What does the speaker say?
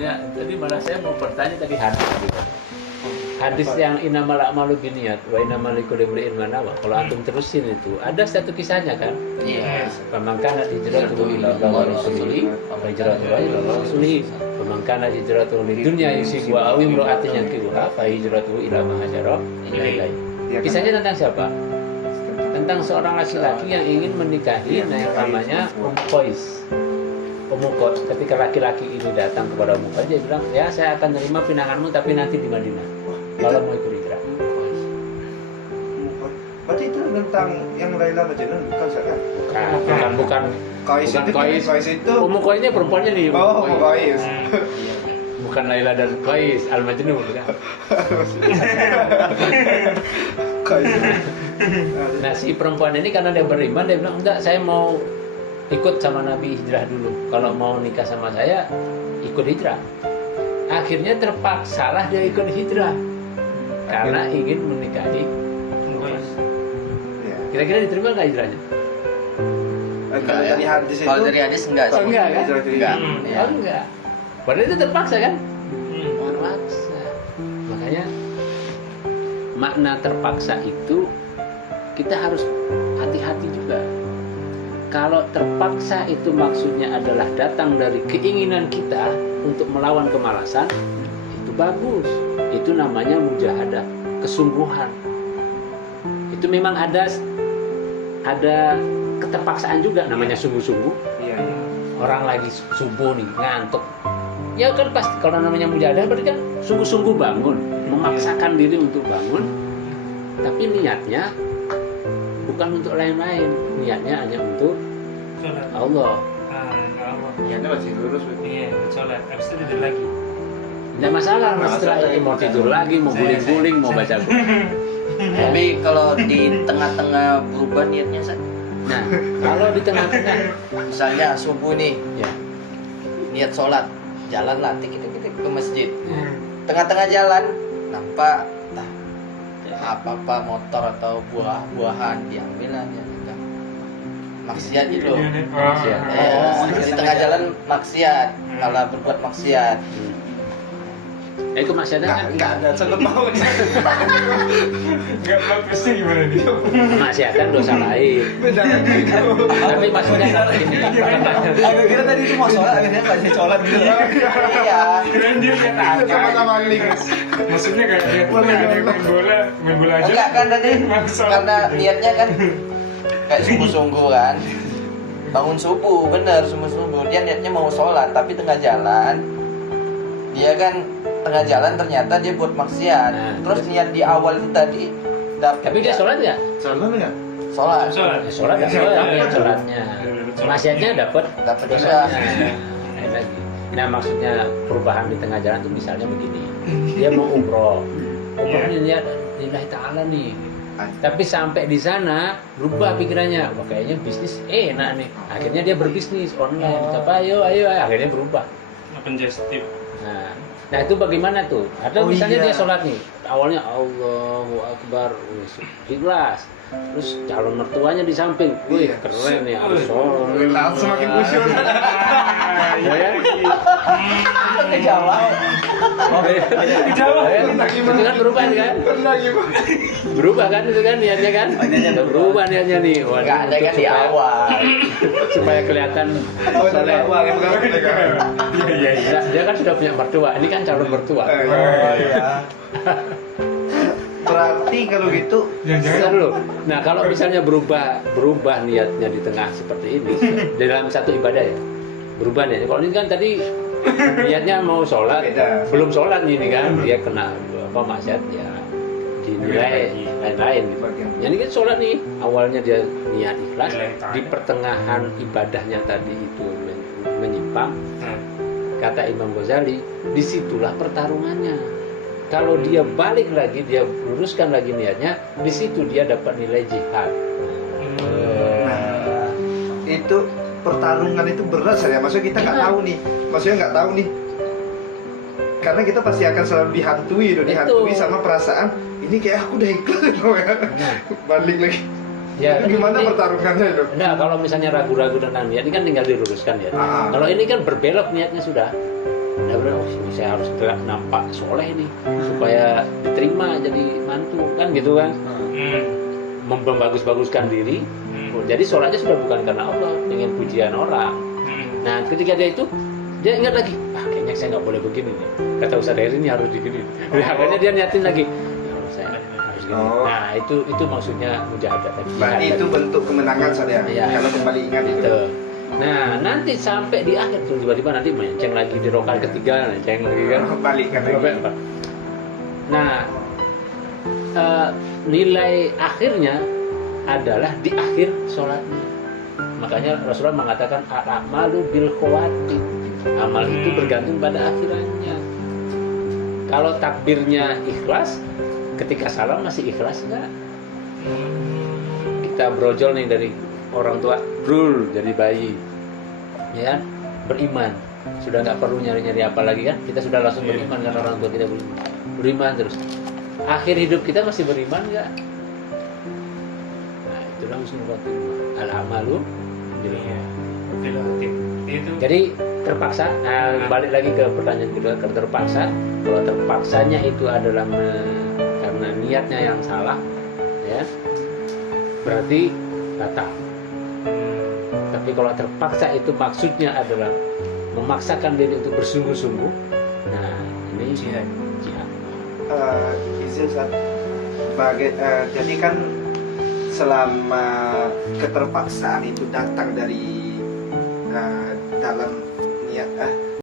Ya, jadi malah saya mau bertanya tadi hadis gitu. Hadis yang innamal a'malu binniyat wa innamal likulli imri'in ma nawa. Kalau antum terusin itu, ada satu kisahnya kan? Iya. Faman kanat hijratuhu ila Allah wa rasulihi fa hijratuhu ila Allah wa rasulihi. Faman kanat hijratuhu lid dunya yusibu aw imra'atin yankihuha fa hijratuhu ila ma hajara ilaihi. Kisahnya tentang siapa? Tentang seorang laki-laki yang ingin menikahi yang namanya Qais. Umukot, ketika laki-laki ini datang kepada Umukot, dia bilang, ya saya akan terima pinanganmu tapi nanti di Madinah. Kalau mau ikut hijrah. Berarti itu tentang yang Laila Majnun bukan kan? Bukan Qais itu, Qais itu. Umukot ini perempuannya nih. Oh, Qais. Bukan Laila dan Qais, Al-Majnun kan? Qais. Nah si perempuan ini karena dia beriman, dia bilang, enggak saya mau ikut sama Nabi hijrah dulu. Kalau mau nikah sama saya, ikut hijrah. Akhirnya terpaksalah dia ikut hijrah karena ingin menikahi. Kira-kira diterima nggak hijrahnya? Kalau dari hadis itu. Kalau dari hadis enggak sih. Oh, enggak kan? Enggak. Oh enggak. Padahal itu terpaksa kan? Terpaksa. Makanya makna terpaksa itu kita harus hati-hati juga. Kalau terpaksa itu maksudnya adalah datang dari keinginan kita untuk melawan kemalasan, itu bagus. Itu namanya mujahadah, kesungguhan. Itu memang ada keterpaksaan juga, namanya sungguh-sungguh. Iya. Orang lagi subuh nih, ngantuk. Ya kan pasti kalau namanya mujahadah berarti kan sungguh-sungguh bangun, memaksakan diri untuk bangun. Tapi niatnya bukan untuk lain-lain, niatnya hanya untuk Allah. Niatnya masih lurus. Iya, sholat. Habis itu tidur lagi. Tidak masalah, setelah itu mau tidur lagi, mau guling-guling, mau baca buku. Tapi kalau di tengah-tengah berubah niatnya, San. Nah, kalau di tengah-tengah, Misalnya subuh nih, ya, niat sholat, jalan lah, tik ke masjid. Tengah-tengah jalan, nampak apa-apa motor atau buah-buahan diambil aja. Maksiat gitu. Maksiat. Di tengah jalan maksiat, malah berbuat maksiat. Itu maksiatnya kan Enggak ada sangkut pautnya. Enggak bagusnya gimana nih? maksiatan dosa lain. Beda lagi. Tapi maksudnya ini, Aku kira tadi itu mau sholat, akhirnya nggak jadi sholat gitu. Iya. Keren dia kayak Sama-sama link. Maksudnya kayak dia main bola aja. Enggak kan tadi karena niatnya kan kayak sungguh-sungguh kan. Bangun subuh, bener sungguh-sungguh. Dia niatnya mau sholat, tapi tengah jalan dia kan tengah jalan ternyata dia buat maksiat. Nah, Terus niat di awal itu tadi dapet. tapi dia sholat nggak? Salah enggak? Sholat. Sholat. Ya, sholat sholatnya. Maksiatnya dapat Dapat dosa. Lain lagi. Nah maksudnya perubahan di tengah jalan tuh misalnya begini, dia mau umroh ini lihat lillahi ta'ala nih, tapi sampai di sana berubah pikirannya, wah kayaknya bisnis enak nih, akhirnya dia berbisnis online, apa ayo akhirnya berubah. Penjastip. Nah itu bagaimana tuh? Atau Oh, misalnya iya. dia sholat nih, awalnya Allahu Akbar, ikhlas, terus calon mertuanya di samping, wih Iya. keren nih, harus sholat. Langsung semakin khusyuk. Ya kan? Kejawab. Jawa. Itu kan berubah kan? Berubah kan itu kan niatnya kan? Berubah niatnya nih. Waduh, Enggak ada kan di supaya- awal. Supaya kelihatan soleh. Iya. Dia kan sudah punya mertua, ini kan calon mertua. Iya. Berarti kalau gitu Bentar dulu. Nah kalau misalnya berubah niatnya di tengah seperti ini dalam satu ibadah ya, berubah niatnya. Kalau ini kan tadi niatnya mau sholat, Beda. belum sholat ini kan, dia kena apa maksiat ya dinilai lain-lain gitu. Ya ini kan sholat nih, awalnya dia niat ikhlas, di pertengahan ibadahnya tadi itu menyimpang. Kata Imam Ghazali, disitulah pertarungannya. Kalau dia balik lagi, dia luruskan lagi niatnya, di situ dia dapat nilai jihad. Nah, itu pertarungan itu berat saya. Maksudnya kita nggak tahu nih. Maksudnya nggak tahu nih. Karena kita pasti akan selalu dihantui, dihantui sama perasaan. Ini kayak aku udah ikhlas loh ya. Balik lagi. Ya, Itu gimana ini- pertarungannya itu? Nah, kalau misalnya ragu-ragu tentang niat, ini kan tinggal diluruskan ya. Ah. Kalau ini kan berbelok niatnya sudah. Dia bilang, oh, saya harus gerak nampak soleh nih supaya diterima jadi mantu kan gitu kan. Membagus-baguskan diri. Jadi sholatnya sudah bukan karena Allah, ingin pujian orang. Nah ketika dia itu, dia ingat lagi, kayaknya saya nggak boleh begini nih. Kata Ustaz Heri ini harus begini. Akhirnya dia niatin lagi, ya Allah saya harus gini. Nah itu maksudnya mujahadah tadi. Berarti itu bentuk kemenangan saudara. Iya. Kalau kembali ingat itu. Gitu. Nah nanti sampai di akhir tuh tiba-tiba nanti menceng lagi di rakaat ketiga, menceng lagi kan. Balikan lagi. Nah nilai akhirnya adalah di akhir sholatnya. Makanya Rasulullah mengatakan al-amalu bil khawatim. Amal itu bergantung pada akhirannya. Kalau takbirnya ikhlas, ketika salam masih ikhlas nggak? Kita brojol nih dari orang tua, brul jadi bayi, ya kan? Beriman, sudah nggak perlu nyari-nyari apa lagi kan? Kita sudah langsung beriman karena orang tua kita beriman terus. Akhir hidup kita masih beriman nggak? Nah itulah husnul khotimah. Al-amalu bil khawatim. Jadi terpaksa, balik lagi ke pertanyaan kedua, terpaksa. Kalau terpaksanya itu adalah karena niatnya yang salah, ya, berarti batal. Tapi kalau terpaksa itu maksudnya adalah memaksakan diri untuk bersungguh-sungguh, nah ini jihad. Izin Ustaz. Jadi kan selama keterpaksaan itu datang dari dalam niat